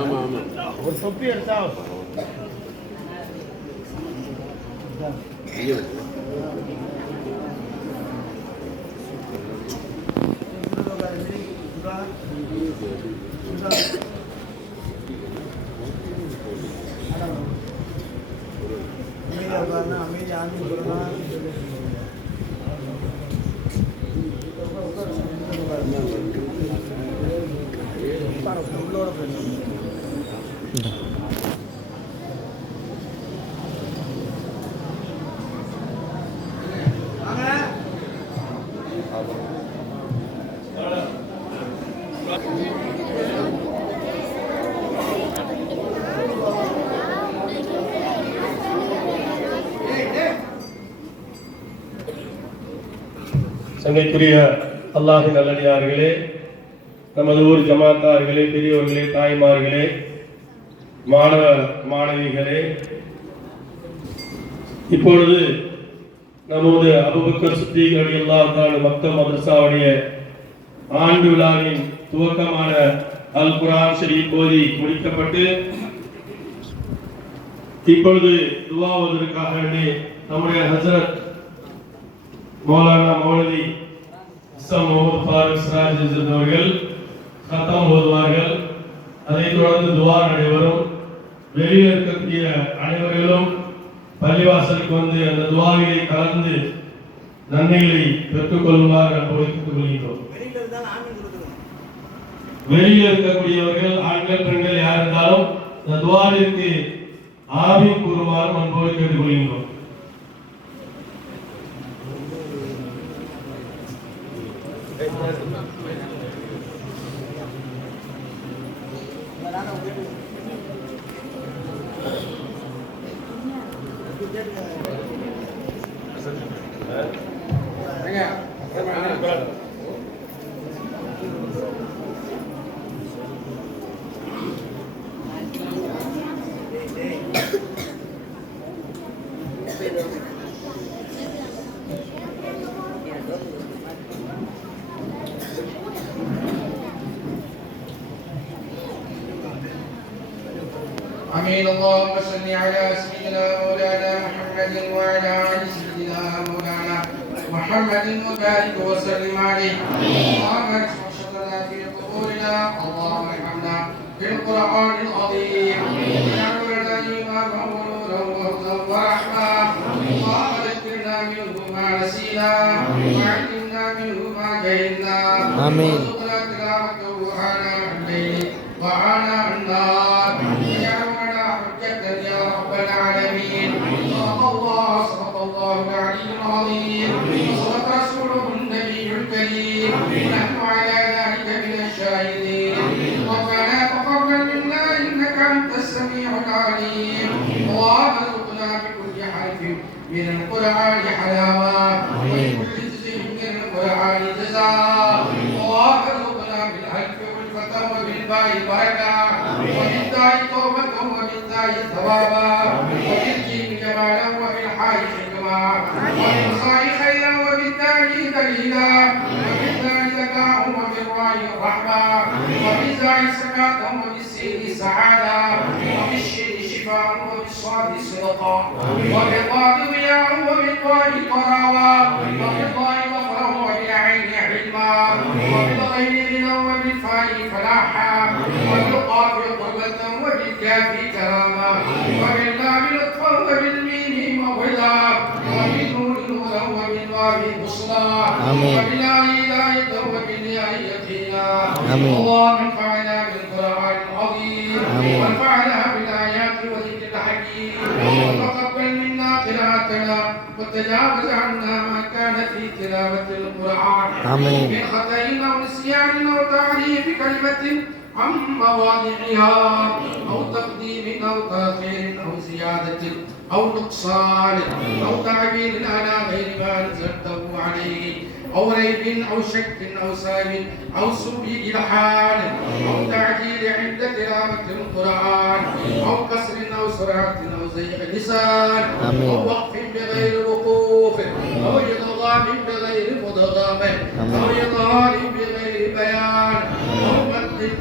ஆமா ஆமா ஒரு தொப்பி எடுத்தா சங்கைக்குரிய அல்லாஹின் நல்லடியார்களே, நமது ஊர் ஜமாத்தார்களே, பெரியவர்களே, தாய்மார்களே, மாணவ மாணவிகளே, இப்பொழுது நமது அபூபக்கர் சித்தீக் ரலியல்லாஹு தஆலா மக்தப் மதரசாவுடைய ஆண்டு விழாவின் துவக்கமான அல் குர்ஆன் ஷரீஃப் ஓதி முடிக்கப்பட்டு இப்பொழுது துஆ ஓதுவதற்காக நம்முடைய ஹஜ்ரத் மௌலானா மௌலவி முகமது ஃபாரூக் சிராஜ் அவர்கள் கத்தம் ஓதுவார்கள். அதைத் தொடர்ந்து துஆ நடைபெறும். வெளியில் இருக்கக்கூடிய அனைவர்களும் பள்ளிவாசலுக்கு வந்து அந்த துஆவிலே கலந்து நன்மைகளை பெற்றுக் கொள்ளுமாறு அன்போடு கொள்கிறோம். வெளியில் இருக்கக்கூடியவர்கள் ஆண்கள் பெண்கள் யார் இருந்தாலும் இந்த துஆவிற்கு ஆமீன் கூறுமாறு அன்போடு கேட்டுக்கொள்கிறோம். آمين. اللهم صل على سيدنا مولانا محمد وعلى آل سيدنا مولانا محمد وبارك وسلم عليه. اللهم اشف لنا في قبورنا، اللهم ارحمنا بالقرآن العظيم، واجعل لنا إماما ونورا وهدى ورحمة. اللهم ذكرنا منه ما نسينا وعلمنا منه ما جهلنا. آمين. وارزقنا تلاوته آناء الليل وآناء النهار. صدق الله العلي العظيم، صدق رسوله النبي الكريم، ونحن على ذلك من الشاهدين. ربنا تقبل منا انك انت السميع العليم. اللهم ارزقنا بكل حرف من القرآن حلاوة وبكل جزء من القرآن جزاء. اللهم ارزقنا بالالف والفتى وبالباء بركة وبالتاء توبة وبالتاء ثوابا وبالجيم جمالا وبالحاء حكما وبالخاء خيرا وبالدال دليلا وبالدال ذكاء وبالراء رحمة وبالزاء سكاة وبالسين سعادة وبالشين شفاء وبالصاد صدقا وبالضاد ضياء وبالطاء طراوة وبالضاء ظفرا وبالعين علما وبالغين غنى وبالفاء فلاحا وبالقاف قربة وبالكاف كرامة وباللام لطفا وبالميم موعظة وبالنور نورا وبالواو بشرى وبالآي هداية وبالياء يقينا. اللهم انفعنا بالقرآن العظيم وانفعنا بالآيات وذكر الحكيم وتقبل منا قراءتنا وتجاوز عنا ما كان في تلاوة القرآن من خطأ أو نسيان أو تعريف كلمة عن مواضعها أو تقديم أو تأخير أو زيادة أو نقصان أو تعبير على غير ما أنزلته عليه أو ريب أو شك أو سهو أو سوء إلحاد أو تعجيل عند تلاوة القرآن أو كسر أو سرعة أو زيغ لسان أو وقف بغير وقوف أو إضغام بغير مدغم أو إظهار بغير بيان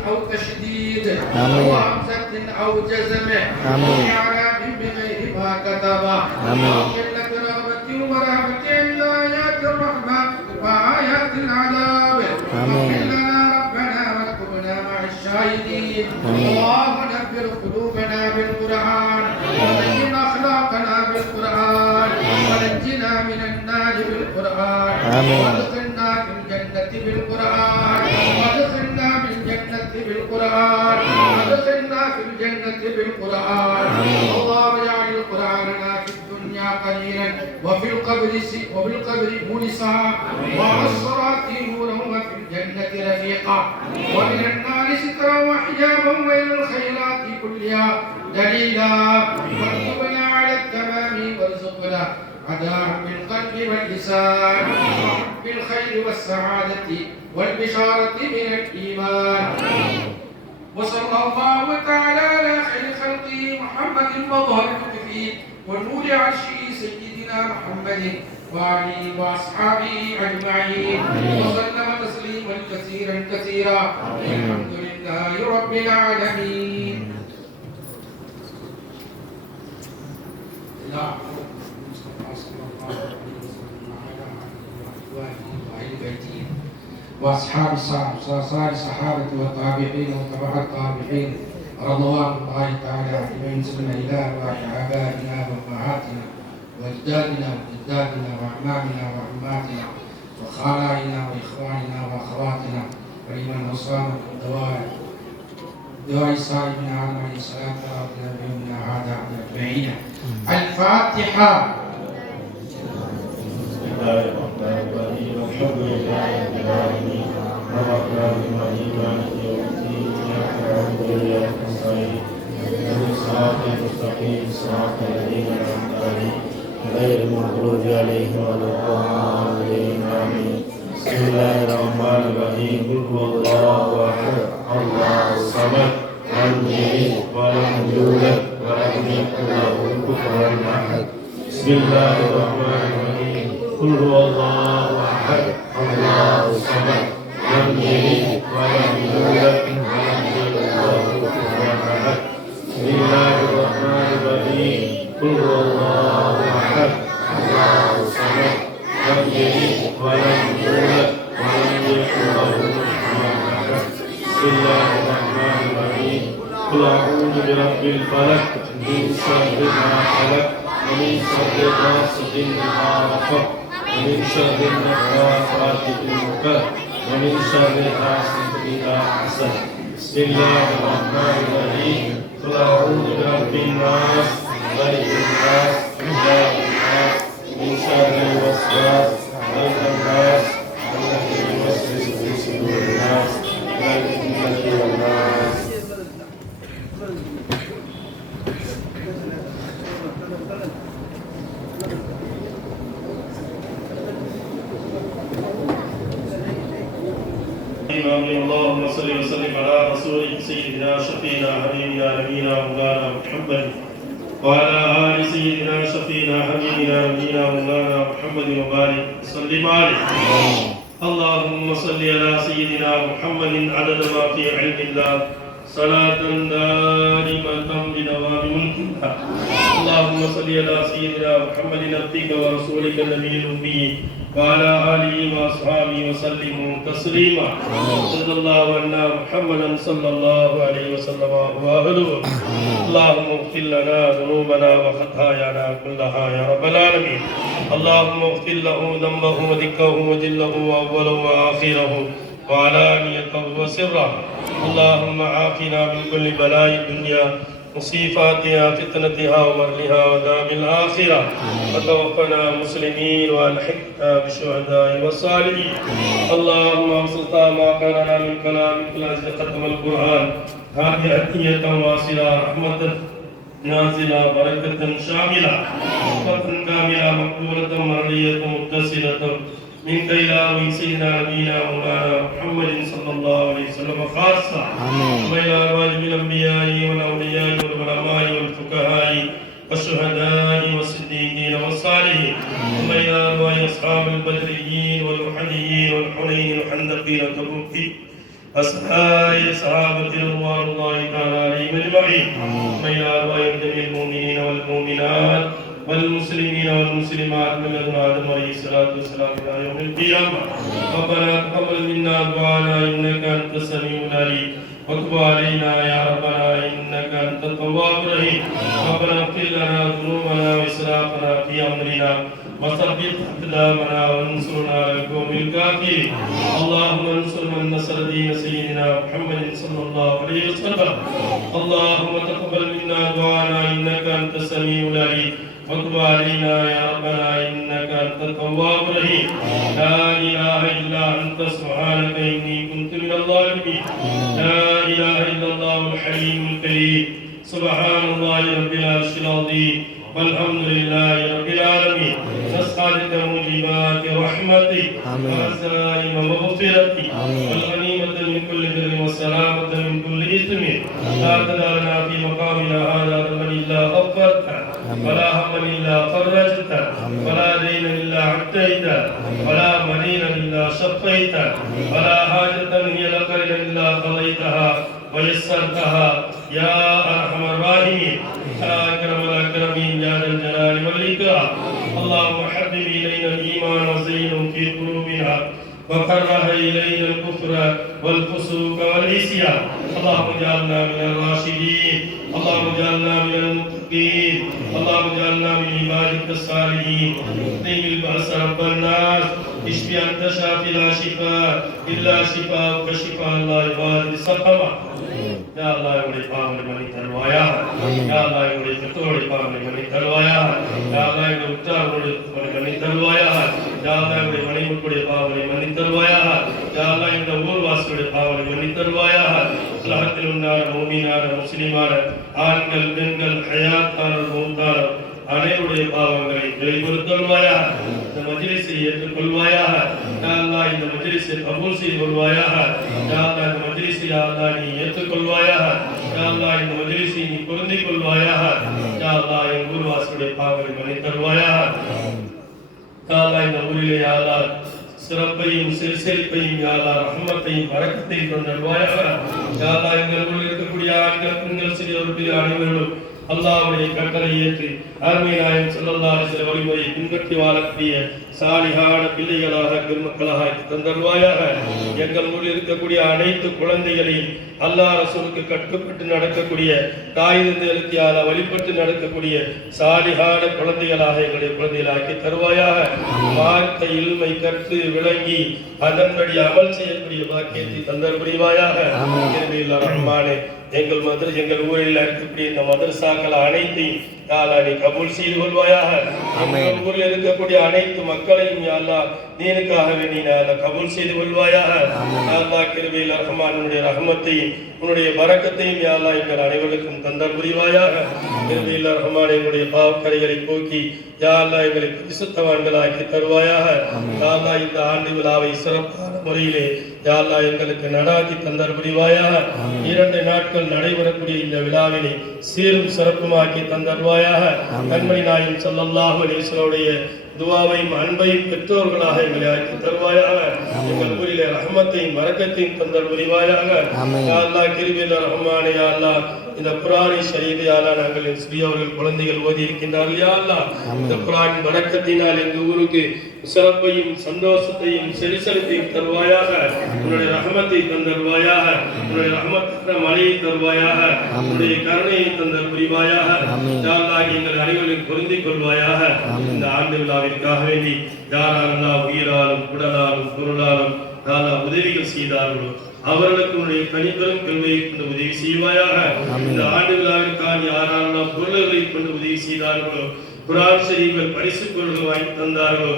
أو تشديد آمين. أو همزة أو جزم آمين. أو إعراب بغير ما كتب آمين. وقلة رغبة ورهبة عند آيات الرحمة وآيات العذاب آمين. اغفر لنا ربنا واكتبنا مع الشاهدين آمين. اللهم نبر قلوبنا بالقرآن وزين أخلاقنا بالقرآن ونجنا من النار بالقرآن آمين. وادخلنا في الجنة بالقرآن وادخلنا في الجنة بالقرآن وادخلنا في الجنة بالقرآن اللهم اجعل القرآننا في الدنيا قليلا وفي القبر مونسا وعلى الصراط نورا وفي الجنة رفيقا ومن النار سترا وحجابا وإلى الخيرات كلها دليلا واكتبنا على التمام وارزقنا عداء بالقلب واللسان بالخير والسعادة والبشارة من الإيمان وصلى الله تعالى على خير خلقه محمد المظهر الكفي ونور عرشه سيدنا محمد وآله وأصحابه أجمعين وسلم تسليما كثيرا كثيرا والحمد لله رب العالمين. وأصحاب الصحابة والتابعين وتبع التابعين رضوان الله تعالى عليهم سلم إلى أرواح آبائنا وأمهاتنا وأجدادنا وجداتنا وأعمامنا وعماتنا وخالائنا وإخواننا وأخواتنا ولمن أصاب دواء الصائمين عليه الصلاة والسلام بيومنا هذا أجمعين. الفاتحة. الرحمن الرحيم الحمد لله رب العالمين الرحمن الرحيم مالك يوم الدين إياك نعبد وإياك نستعين اهدنا الصراط المستقيم صراط الذين أنعمت عليهم غير المغضوب عليهم ولا الضالين آمين. بسم الله الرحمن الرحيم قل هو الله أحد الله الصمد لم يلد ولم يولد ولم يكن له كفوا أحد. بسم الله الرحمن الرحيم قل هو الله أحد الله الصمد لم يلد ولم يولد ولم يكن له كفوا أحد. بسم الله الرحمن الرحيم قل هو الله أحد الله الصمد لم يلد ولم يولد ولم يكن له كفوا أحد. بسم الله الرحمن الرحيم قل أعوذ برب الفلق من شر ما خلق ومن شر غاسق إذا وقب ومن شر النفاثات في العقد ومن شر حاسد إذا حسد. بسم الله الرحمن الرحيم قل أعوذ برب الناس ملك الناس إله الناس من شر الوسواس الخناس الذي يوسوس في صدور الناس من الجنة والناس. اللهم صل وسلم على رسولك سيدنا شفينا حبيبنا نبينا مولانا محمد وعلى آل سيدنا شفينا حبيبنا نبينا مولانا محمد وبارك وسلم عليه. اللهم صل على سيدنا محمد عدد ما في علم الله صلاة دائمة بدوام ملك الله. اللهم صل على سيدنا محمد عبدك ورسولك النبي الأمي وعلى آله وأصحابه وسلم تسليما. صلى الله على محمد صلى الله عليه وسلم وآله. اللهم اغفر لنا ذنوبنا وخطايانا كلها يا رب العالمين. اللهم اغفر له ذنبه وذكره وجله وأوله وآخره وعلانيته وسره. اللهم عافنا من كل بلاء الدنيا مصيباتها فتنتها ومرلها وعذاب الآخرة وتوفنا مسلمين والحقنا بالشهداء والصالحين. اللهم ارزق ما كان لنا من كلامك الذي ختم القرآن هذه أتية واصلة رحمة نازلة بركة شاملة رحمة كاملة مقبولة مرضية متصلة منك إلى سيدنا نبينا مولانا محمد صلى الله عليه وسلم خاصة وإلى واجب الأنبياء والأولياء والعلماء والفقهاء والشهداء والصديقين والصالحين وإلى أصحاب البدريين والأحديين والحنين والحندقين والتبوكين وسائر صحابة رضوان الله تعالى عليهم أجمعين وإلى أرواح جميع المؤمنين والمؤمنات والمسلمين والمسلمات من لدن آدم عليه الصلاة والسلام إلى يوم القيامة. ربنا تقبل منا دعاءنا إنك أنت السميع العليم وتب علينا يا ربنا إنك أنت التواب الرحيم. ربنا اغفر لنا ذنوبنا وإسرافنا في أمرنا وثبت أقدامنا وانصرنا على القوم الكافرين. اللهم انصر من نصر دين سيدنا محمد صلى الله عليه وسلم. اللهم تقبل منا دعانا إنك أنت السميع العليم وتب علينا يا ربنا إنك أنت التواب الرحيم. لا إله إلا أنت سبحانك إني كنت من الظالمين. لا إله إلا الله الحليم الكريم. سبحان الله رب العرش العظيم والحمد لله رب العالمين. نسألك موجبات رحمتك وعزائم مغفرتك والغنيمة من كل بر والسلامة من كل إثم. لا تدع لنا في مقامنا هذا ذنبا إلا غفرته ولا هما إلا فرجته ولا دينا إلا عديته ولا مرينا إلا شقيته ولا حاجة هي لك إلا قضيتها ويسرتها يا أرحم الراحمين يا أكرم الأكرمين يا ذا الجلال والإكرام. اللهم حبب إلينا الإيمان وزينه في قلوبنا وكره إلينا الكفر والفسوق والعصيان. اللهم اجعلنا من الراشدين. اللهم اجعلنا من المتقين. اللهم اجعلنا من عبادك الصالحين. اقضي بالبأس رب الناس اشف أنت شافي لا شفاء إلا شفاءك شفاء لا يغادر سقما. يا الله يولي பாவங்களை மன்னித்து தருவாயாக. யா அல்லாஹ் என்னுடைய பெற்றோருடைய பாவங்களை மன்னித்து தருவாயாக. யா அல்லாஹ் என்னுடைய உற்றார்களுடைய பாவங்களை மன்னித்து தருவாயாக. யா அல்லாஹ் என்னுடைய மனைவிக்குடைய பாவங்களை மன்னித்து தருவாயாக. யா அல்லாஹ் இந்த ஊர்வாசிகளுடைய பாவங்களை மன்னித்து தருவாயாக. உலகத்தில் உண்டான மூமினான முஸ்லிமான ஆண்கள் பெண்கள் ஹயாத்தான மூத்தான அனைவருடைய பாவங்களை வெளிப்படுத்தல்வாயாக. இந்த மஜ்லிஸை ஏற்றுக்கொள்வாயாக. யா அல்லாஹ் இந்த மஜ்லிஸை கபூல் செய்து கொள்வாயாக. யா அல்லாஹ் இந்த மஜ்லிஸை யா அல்லாஹ் நீ ஏற்றுக்கொள்வாயாக. யா அல்லாஹ் இந்த மஜ்லிஸை நீ பொருந்திக் கொள்வாயாக. யா அல்லாஹ் என் ஊர்வாசிகளுடைய பாவங்களை மன்னித்து தருவாயாக. யா அல்லாஹ் இந்த ஊரிலே யா அல்லாஹ் சிறப்பையும் செல்செழிப்பையும் யா அல்லாஹ் ரஹ்மத்தையும் பரக்கத்தையும் தந்தருவாயாக. யா அல்லாஹ் எங்கள் ஊரில் இருக்கக்கூடிய ஆண்கள் பெண்கள் சிறியவர்கள் அனைவரும் அல்லாஹ்வுடைய கட்டளை ஏற்று அருமை நாயகம் ஸல்லல்லாஹு அலைஹி வஸல்லம் வழிமுறையை பின்பற்றி வாழக்கூடிய சாலிஹான பிள்ளைகளாக பெருமக்களாக தந்தருவாயாக. எங்கள் ஊரில் இருக்கக்கூடிய அனைத்து குழந்தைகளையும் அல்லாஹ் ரசூலுக்கு கட்டுப்பட்டு நடக்கக்கூடிய தாய் தந்தையருக்கு வழிபட்டு நடக்கக்கூடிய சாலிஹான குழந்தைகளாக எங்களுடைய குழந்தைகளாக்கி தருவாயாக. மார்க்க இல்மை கற்று விளங்கி அதன்படி அமல் செய்யக்கூடிய பாக்கியத்தை தந்தர் புரிவாயாக. ரஹ்மானே எங்கள் ஊரில் இருக்கக்கூடிய இந்த மதரசாக்கள் அனைத்தையும் யா அல்லாஹ் நீ கபூல் செய்து கொள்வாயாக. எங்கள் ஊரில் இருக்கக்கூடிய அனைத்து மக்களையும் யா அல்லாஹ் தீனுக்காக வேண்டி யா அல்லாஹ் கபூல் செய்து கொள்வாயாக. யா அல்லாஹ் கிருபையில் ரஹ்மானுடைய ரஹ்மத்தையும் உன்னுடைய பரக்கத்தையும் யா அல்லாஹ் எங்கள் அனைவருக்கும் தந்தர் புரிவாயாக. கிருபையில் ரஹ்மான் எங்களுடைய பாவக்கரைகளை போக்கி யா அல்லாஹ் எங்களை பரிசுத்தவான்களாக்கி தருவாயாக. யா அல்லாஹ் இந்த ஆண்டு விழாவை சிறப்பான முறையிலே யா அல்லாஹ் எங்களுக்கு நடாக்கி தந்தர் புரிவாயாக. 2 நாட்கள் நடைபெறக்கூடிய இந்த விழாவினை சீரும் சிறப்புமாக்கி தந்தருவாயாக. கண்மணி நாயகம் ஸல்லல்லாஹு அலைஹி வஸல்லம் துஆவையும் அன்பையும் பெற்றோர்களாக எங்களை ஆக்கி தருவாயாக. எங்கள் ஊரிலே ரஹ்மத்தையும் பரக்கத்தையும் தந்தர் புரிவாயாக. யா அல்லாஹ் கிருபையில் ரஹ்மானே யா அல்லாஹ் இந்த குர்ஆனை ஷரீஃப் யா அல்லாஹ் நாங்கள் சிறியவர்கள் குழந்தைகள் ஓதி இருக்கின்றார்கள் யா அல்லாஹ் இந்த குர்ஆன் பரக்கத்தினால் எங்கள் ஊருக்கு சிறப்பையும் சந்தோஷத்தையும் செழிசெழிப்பையும் தருவாயாக. உன்னுடைய ரஹ்மத்தை தந்தருவாயாக. உன்னுடைய ரஹ்மத்தான மழையை தருவாயாக. உன்னுடைய கருணையை தந்தர் புரிவாயாக. யா அல்லாஹ் எங்கள் அனைவரையும் பொருந்திக் கொள்வாயாக. இந்த ஆண்டு விழாவிற்காக வேண்டி யாரெல்லாம் உயிராலும் உடலாலும் பொருளாலும் உதவிகள் செய்தார்களோ அவர்களுக்கு உன்னுடைய தனிப்பெரும் கல்வியை கொண்டு உதவி செய்வாயாக. இந்த ஆண்டு விழாவிற்காக யாரெல்லாம் பொருள்களை கொண்டு உதவி செய்தார்களோ குர்ஆன் ஷரீஃபை பரிசு பொருள்கள் வாங்கி தந்தார்களோ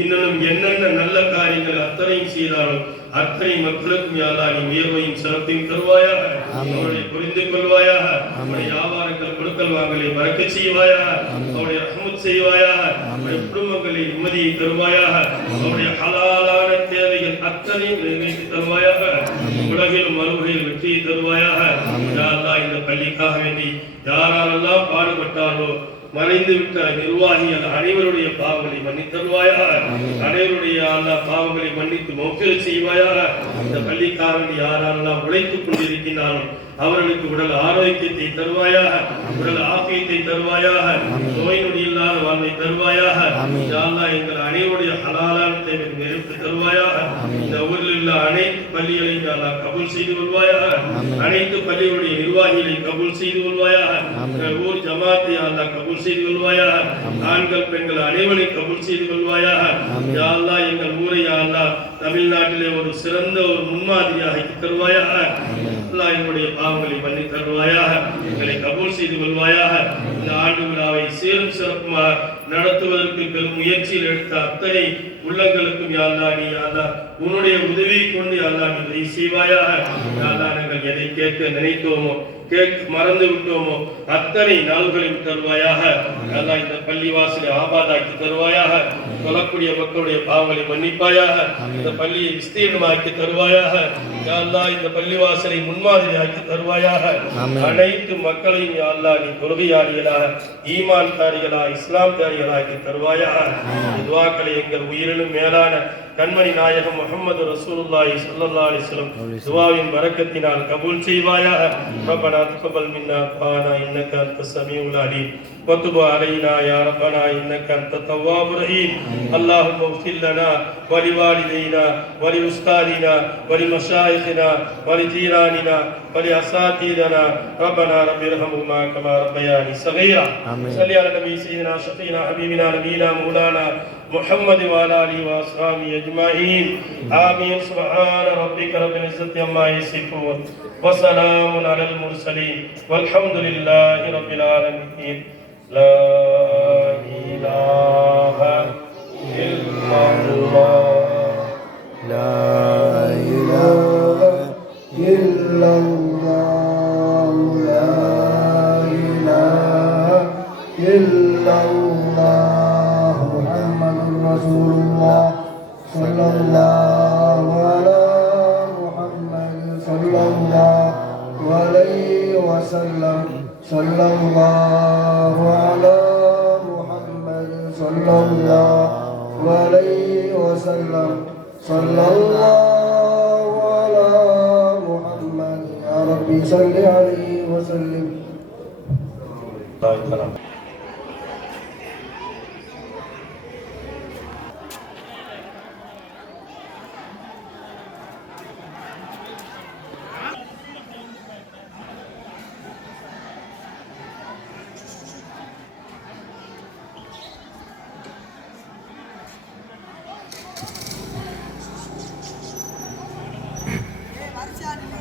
இன்னும் என்னென்ன நல்ல காரியங்கள் அத்தனையும் செய்தாலும் அத்தனை மக்களுக்கும் யா அல்லாஹ் நீ உயர்வையும் சிறப்பையும் தருவாயாக. அவர்களை புரிந்து கொள்வாயாக. அவருடைய வியாபாரங்கள் கொடுக்கல் வாங்கலை பரக்கத் செய்வாயாக. அவருடைய ரஹ்மத் செய்வாயாக. அவருடைய குடும்பங்களை நிம்மதியை தருவாயாக. அவருடைய ஹலாலான தேவைகள் அத்தனையும் நிறைவேற்றி தருவாயாக. உலகிலும் மறுமையில் வெற்றியை தருவாயாக. யா அல்லாஹ் இந்த பள்ளிக்காக வேண்டி யாரெல்லாம் பாடுபட்டார்களோ மறைந்து விட்ட நிர்வாகிகள் அனைவருடைய பாவங்களை மன்னித்தருவாயாக. அனைவருடைய பாவங்களை மன்னித்து மௌஃபிரத் செய்வாயாக. இந்த பள்ளிக்காரர்கள் யாரெல்லாம் உழைத்துக் கொண்டிருக்கிறார்கள் அவர்களுக்கு உடல் ஆரோக்கியத்தை தருவாயாக, உடல் ஆரோக்கியத்தை தருவாயாக, நோய் நொடி இல்லாத வாழ்வை தருவாயாக. எங்கள் அனைவருடைய ஹலாலான தேவை நிறைவேற்றி தருவாயாக. இந்த ஊரில் உள்ள அனைத்து பள்ளிகளையும் கபூல் செய்து கொள்வாயாக. அனைத்து பள்ளிகளுடைய நிர்வாகிகளை கபூல் செய்து கொள்வாயாக. ஊர் ஜமாத்தை கபூல் செய்து கொள்வாயாக. ஆண்கள் பெண்கள் அனைவரையும் கபூல் செய்து கொள்வாயாக. எங்கள் ஊரை தமிழ்நாட்டிலே ஒரு சிறந்த ஒரு முன்மாதிரியாக தருவாயாக. எங்களுடைய பாவங்களை மன்னி தருவாயாக. எங்களை கபூல் செய்து கொள்வாயாக. இந்த ஆண்டு விழாவை சீரும் சிறப்புமாக நடத்துவதற்கு பெரும் முயற்சியில் எடுத்த அத்தனை உள்ளங்களுக்கும் நீ உன்னுடைய உதவியை கொண்டு நீ உதவி செய்வாயாக. நாங்கள் எதை கேட்க நினைத்தோமோ மறந்து விட்டோமோ அத்தனை நாள்களையும் தருவாயாக. இந்த பள்ளிவாசலை ஆபாதாக்கி தருவாயாக. சொல்லக்கூடிய மக்களுடைய பாவங்களை மன்னிப்பாயாக. இந்த பள்ளியை விஸ்தீர்ணமாக்கி தருவாயாக. இந்த பள்ளிவாசலை முன்மாதிரி ஆக்கி தருவாயாக. அனைத்து மக்களையும் நீ தொழுகையாளிகளாக, ஈமான் தாரிகளா, இஸ்லாம் தாரிகளாக்கி தருவாயாக. துஆக்களை எங்கள் உயிரினும் மேலான கண்மணி நாயகம் முஹம்மது ரசூலுல்லாஹி ஸல்லல்லாஹு அலைஹி வஸல்லம் துஆவின் பரக்கத்தினால் கபூல் செய்வாயாக. ரப்பனா தகப்பல் மின்னா துஆனா இன்னக அன்தஸ் ஸமீஉல் அலீம் وتب علينا يا ربنا إنك أنت التواب الرحيم. اللهم اغفر لنا ولوالدينا ولأستاذنا ولمشايخنا ولجيراننا ولأساتذتنا ربنا رب ارحمهما كما ربياني صغيرا. صل على النبي سيدنا شفيعنا حبيبنا نبينا مولانا محمد وعلى آله وأصحابه أجمعين. آمين. سبحان ربك رب العزة عما يصفون وسلام على المرسلين والحمد لله رب العالمين. لا إله إلا الله. لا إله إلا الله. لا إله إلا الله. محمد رسول الله صلى الله على محمد صلى الله عليه وسلم. صلى الله على محمد صلى الله عليه وسلم. صلى الله على محمد. يا ربي صل عليه وسلم. வரிசையா நின்று